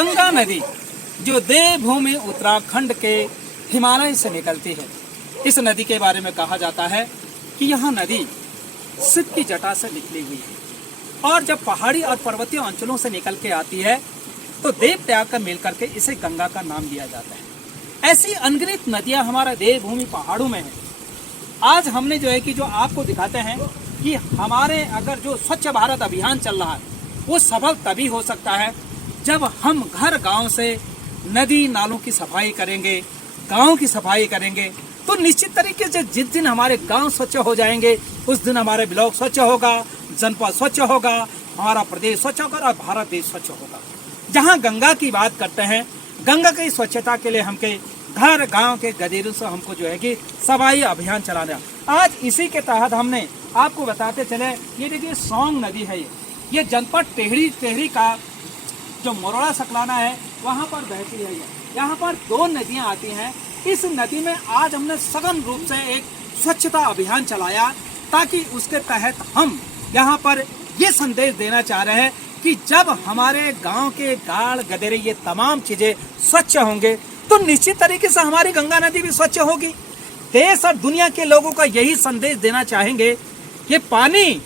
गंगा नदी जो देवभूमि उत्तराखंड के हिमालय से निकलती है। इस नदी के बारे में कहा जाता है कि यह नदी शिव की जटा से निकली हुई है और जब पहाड़ी और पर्वतीय अंचलों से निकल के आती है तो देव प्रयाग का मेल करके इसे गंगा का नाम दिया जाता है। ऐसी अनगिनत नदियां हमारा देवभूमि पहाड़ों में है। आज हमने जो है कि जो आपको दिखाते हैं कि हमारे अगर जो स्वच्छ भारत अभियान चल रहा है वो सफल तभी हो सकता है जब हम घर गांव से नदी नालों की सफाई करेंगे, गांव की सफाई करेंगे, तो निश्चित तरीके से जिस दिन हमारे गांव स्वच्छ हो जाएंगे उस दिन हमारे ब्लॉक स्वच्छ होगा, जनपद स्वच्छ होगा, हमारा प्रदेश स्वच्छ होगा और भारत देश स्वच्छ होगा। जहां गंगा की बात करते हैं, गंगा की स्वच्छता के लिए हमके घर गांव के गदेरों से हमको जो है कि सफाई अभियान चलाना। आज इसी के तहत हमने आपको बताते चले, ये देखिए सौंग नदी है, ये जनपद टेहरी का जो मोरड़ा सकलाना है वहाँ पर बहती है। यहाँ पर दो नदियाँ आती हैं। इस नदी में आज हमने सघन रूप से एक स्वच्छता अभियान चलाया ताकि उसके तहत हम यहाँ पर ये संदेश देना चाह रहे हैं कि जब हमारे गांव के गाड़ गदेरे ये तमाम चीजें स्वच्छ होंगे तो निश्चित तरीके से हमारी गंगा नदी भी स्वच्छ होगी। देश और दुनिया के लोगों का यही संदेश देना चाहेंगे कि पानी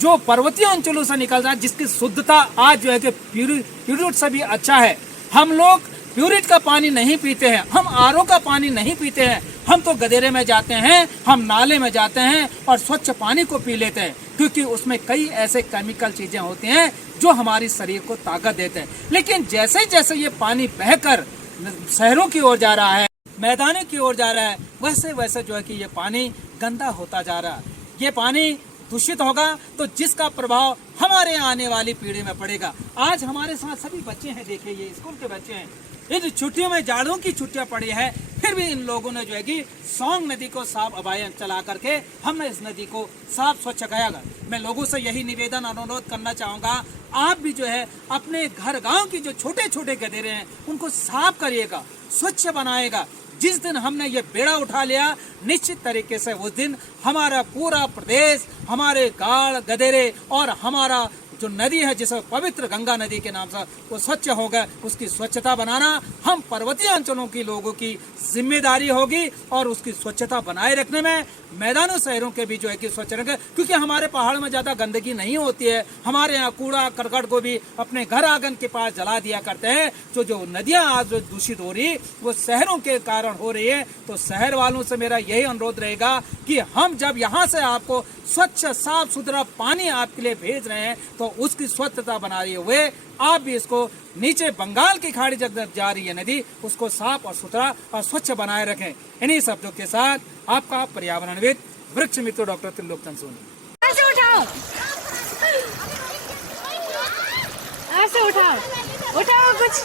जो पर्वतीय अंचलों से निकल रहा है जिसकी शुद्धता आज जो है कि प्यूरिट से भी अच्छा है। हम लोग प्यूरिट का पानी नहीं पीते हैं, हम आरओ का पानी नहीं पीते हैं, हम तो गदेरे में जाते हैं, हम नाले में जाते हैं और स्वच्छ पानी को पी लेते हैं क्योंकि उसमें कई ऐसे केमिकल चीजें होती हैं जो हमारे शरीर को ताकत देते हैं। लेकिन जैसे जैसे ये पानी बहकर शहरों की ओर जा रहा है, मैदानों की ओर जा रहा है, वैसे वैसे जो है कि ये पानी गंदा होता जा रहा है। ये पानी दूषित होगा तो जिसका प्रभाव हमारे आने वाली पीढ़ी में पड़ेगा। आज हमारे साथ सभी बच्चे हैं, देखिए ये स्कूल के बच्चे हैं। इन छुट्टियों में जाड़ों की छुट्टियां पड़ी है, फिर भी इन लोगों ने जो है कि सौंग नदी को साफ अभियान चला करके हमने इस नदी को साफ स्वच्छ किया। मैं लोगों से यही निवेदन अनुरोध करना चाहूंगा, आप भी जो है अपने घर गांव की जो छोटे छोटे गदेरे हैं उनको साफ करिएगा, स्वच्छ बनाएगा। जिस दिन हमने ये बेड़ा उठा लिया निश्चित तरीके से उस दिन हमारा पूरा प्रदेश, हमारे गाड़ गदेरे और हमारा जो नदी है जिसे पवित्र गंगा नदी के नाम से वो स्वच्छ होगा। उसकी स्वच्छता बनाना हम पर्वतीय अंचलों की लोगों की जिम्मेदारी होगी और उसकी स्वच्छता बनाए रखने में मैदानों शहरों के भी जो है कि स्वच्छ रखें क्योंकि हमारे पहाड़ में ज्यादा गंदगी नहीं होती है। हमारे यहाँ कूड़ा करकट को भी अपने घर आंगन के पास जला दिया करते हैं। तो जो नदियां आज दूषित हो रही वो शहरों के कारण हो रही है। तो शहर वालों से मेरा यही अनुरोध रहेगा कि हम जब यहाँ से आपको स्वच्छ साफ सुथरा पानी आपके लिए भेज रहे हैं तो उसकी स्वच्छता बनाए हुए आप भी इसको नीचे बंगाल की खाड़ी जब जा रही है नदी उसको साफ और सुथरा और स्वच्छ बनाए रखें। इन्हीं शब्दों के साथ आपका पर्यावरणविद वृक्ष मित्र डॉक्टर त्रिलोकचंद सोनी। ऐसे उठाओ, ऐसे उठाओ, उठाओ कुछ।